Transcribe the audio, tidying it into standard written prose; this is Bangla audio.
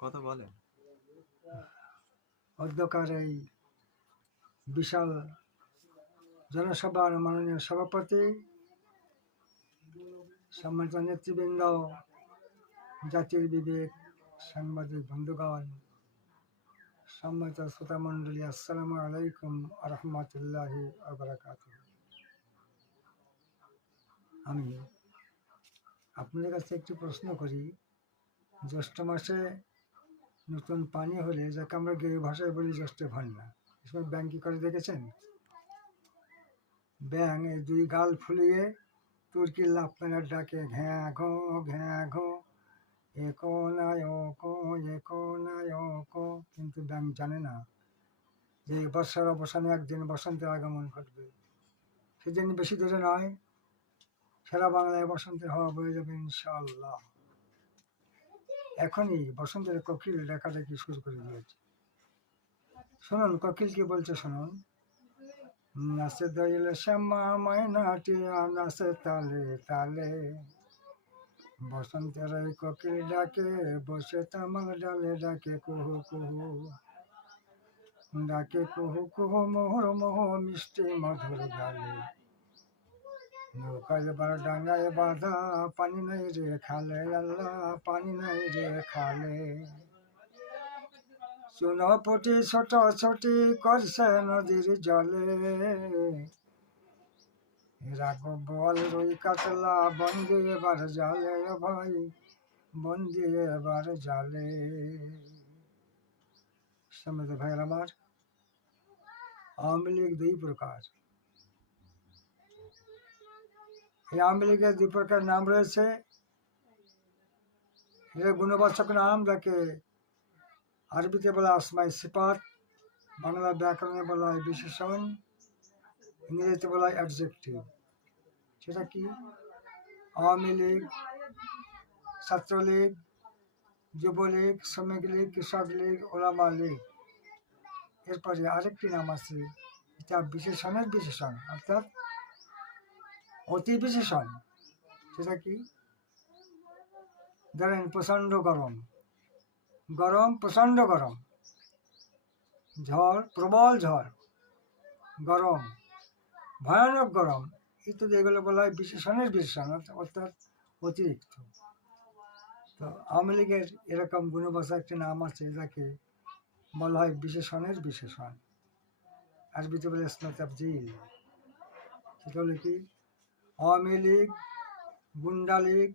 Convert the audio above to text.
কথা বলে। অধ্যকার এই বিশাল জনসভার মাননীয় সভাপতি, সম্মানিত নেতৃবৃন্দ, জাতির বিবেক, সাংবাদিক বন্ধুগণ, সম্মানিত শ্রোতামণ্ডলী, আসসালামু আলাইকুম রহমতুল্লাহি ওয়া বারাকাতুহু। আমি আপনাদের কাছে একটি প্রশ্ন করি। জ্যৈষ্ঠ মাসে নতুন পানি হলে, যাকে আমরা গেরু ভাষায় বলি জ্যৈষ্ঠ ভান্না, এই সময় ব্যাঙ কী করে দেখেছেন? ব্যাঙ এই দুই গাল ফুলিয়ে তুর্কি লাফ মেরে ডাকে ঘ্যাঁ ঘো ঘ্যাঁ ঘো, একো নায় কো একো নায় কো। কিন্তু ব্যাঙ জানে না যে বর্ষার অবসানে একদিন বসন্তের আগমন ঘটবে। সেদিন বেশি দূরে নয়, সারা বাংলায় বসন্তের হাওয়া বয়ে যাবে ইনশাআল্লাহ। এখনই বসন্তের কোকিল ডাকাডাকি শুরু করে দিয়েছে। শুনুন কোকিল কি বলছে, শুনুন। নাচে দইল শ্যামা ময়নাটিয়া নাচে তালে তালে, বসন্তের এই কোকিল ডাকে বসে তামাক ডালে ডাকে কুহু কুহু, ডাকে কুহু কুহু মোহর মোহ মিষ্টি মধুর গালে। নৌকা এবার ডাঙায় বাঁধা, পানি নাই রে খালে, আল্লাহ পানি নাই রে খালে। চুনোপুটি ছোট ছোটি করছে নদীর জলে, রাখো বল রুই কাতলা বন্দি এবার জালে, ভাই বন্দি এবার জালে। সম্মানিত ভাইয়ের আমার, আওয়ামী লীগ দুই প্রকার। এই আওয়ামী লীগের দুই প্রকার নাম রয়েছে। এর গুণবাচক নাম, যাকে আরবিতে বলা আসমাই সিফাত, বাংলা ব্যাকরণে বলা হয় বিশেষণ, ইংরেজিতে বলা হয় অ্যাডজেক্টিভ। সেটা কি? আওয়ামী লীগ, ছাত্রলীগ, যুবলীগ, শ্রমিক লীগ, কৃষক লীগ, ওলামা লীগ। এরপরে আরেকটি নাম আছে, এটা বিশেষণের বিশেষণ, অর্থাৎ অতি বিশেষণ। সেটা কি? ধরেন প্রচণ্ড গরম, গরম প্রচণ্ড গরম, ঝড় প্রবল ঝড়, গরম ভয়ানক গরম ইত্যাদি, এগুলো বলা হয় বিশেষণের বিশেষণ, অর্থাৎ অতিরিক্ত। তো আওয়ামী লীগের এরকম গুণবাচক একটি নাম আছে, যাকে বলা হয় বিশেষণের বিশেষণ, আরবিতে বলে ইসমে তাফজিল। সেটা হলো কি? আওয়ামী লীগ, গুন্ডা লীগ,